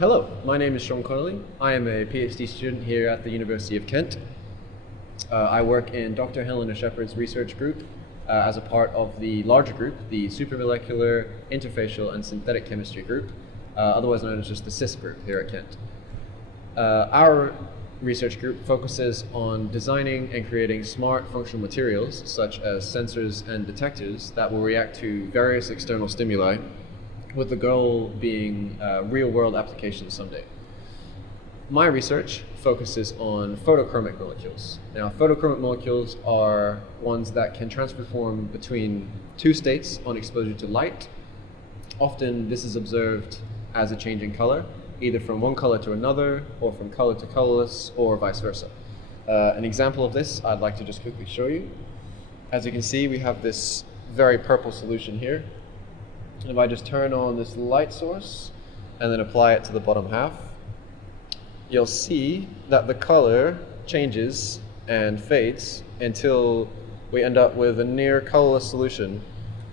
Hello, my name is Sean Connolly. I am a PhD student here at the University of Kent. I work in Dr. Helena Shepherd's research group as a part of the larger group, the Supramolecular, Interfacial, and Synthetic Chemistry group, otherwise known as just the SIS group here at Kent. Our research group focuses on designing and creating smart functional materials such as sensors and detectors that will react to various external stimuli, with the goal being real-world applications someday. My research focuses on photochromic molecules. Now, photochromic molecules are ones that can transform between two states on exposure to light. Often this is observed as a change in color, either from one color to another, or from color to colorless, or vice versa. An example of this I'd like to just quickly show you. As you can see, we have this very purple solution here. And if I just turn on this light source and then apply it to the bottom half, you'll see that the color changes and fades until we end up with a near colorless solution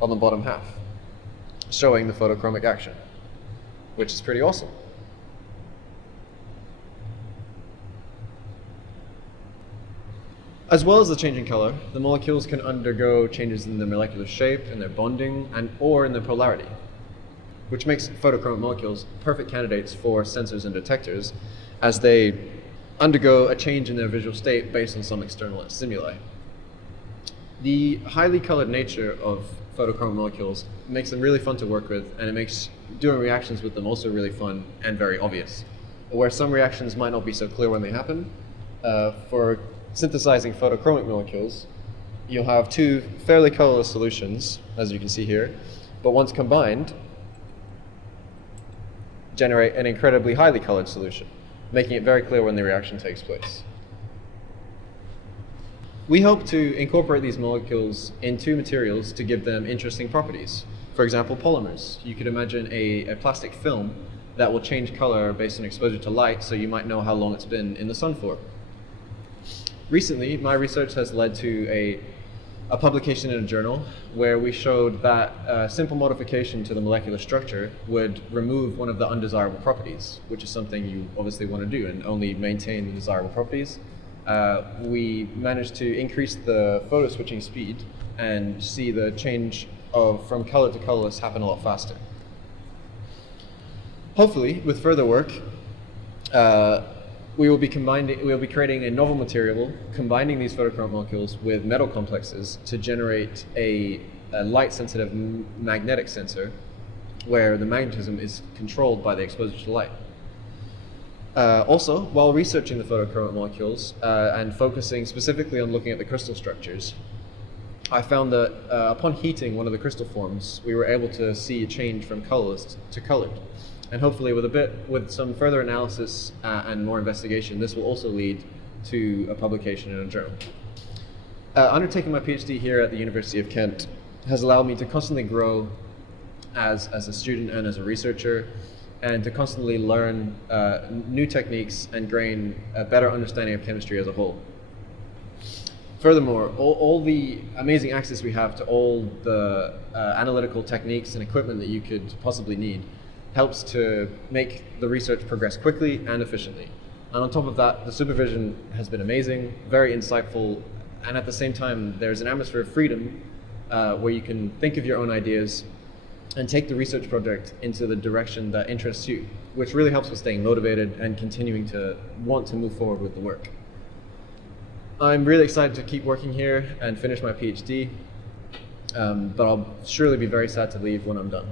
on the bottom half, showing the photochromic action, which is pretty awesome. As well as the change in color, the molecules can undergo changes in their molecular shape, in their bonding, or in their polarity, which makes photochromic molecules perfect candidates for sensors and detectors as they undergo a change in their visual state based on some external stimuli. The highly colored nature of photochromic molecules makes them really fun to work with, and it makes doing reactions with them also really fun and very obvious. Where some reactions might not be so clear when they happen, for synthesizing photochromic molecules, you'll have two fairly colorless solutions, as you can see here, but once combined, generate an incredibly highly colored solution, making it very clear when the reaction takes place. We hope to incorporate these molecules into materials to give them interesting properties. For example, polymers. You could imagine a plastic film that will change color based on exposure to light, so you might know how long it's been in the sun for. Recently, my research has led to a publication in a journal where we showed that a simple modification to the molecular structure would remove one of the undesirable properties, which is something you obviously want to do and only maintain the desirable properties. We managed to increase the photo switching speed and see the change from color to colorless happen a lot faster. Hopefully, with further work, we will be creating a novel material combining these photochromic molecules with metal complexes to generate a light-sensitive magnetic sensor where the magnetism is controlled by the exposure to light. Also, while researching the photochromic molecules and focusing specifically on looking at the crystal structures, I found that upon heating one of the crystal forms, we were able to see a change from colorless to colored. And hopefully with some further analysis and more investigation, this will also lead to a publication in a journal. Undertaking my PhD here at the University of Kent has allowed me to constantly grow as a student and as a researcher, and to constantly learn new techniques and gain a better understanding of chemistry as a whole. Furthermore, all the amazing access we have to all the analytical techniques and equipment that you could possibly need helps to make the research progress quickly and efficiently. And on top of that, the supervision has been amazing, very insightful, and at the same time, there's an atmosphere of freedom where you can think of your own ideas and take the research project into the direction that interests you, which really helps with staying motivated and continuing to want to move forward with the work. I'm really excited to keep working here and finish my PhD, but I'll surely be very sad to leave when I'm done.